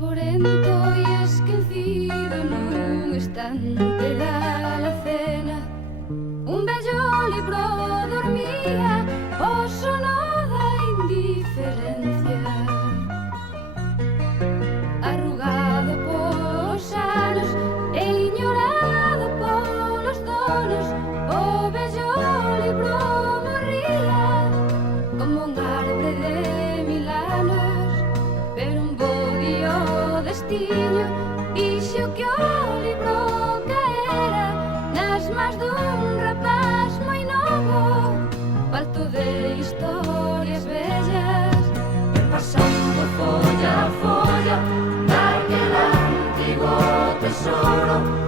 polvorento e esquecido nun estante da alacena. Un vello libro dormía o sono da indiferencia. Arrugado pos anos e ignorado polos donos, o vello libro morría como un arbre de mil anos. Pero un bo día o destiño dixo que o libro caera nas mans dun rapaz moi novo, falto de historias bellas, pasando folla a folla daquel antigo tesoro.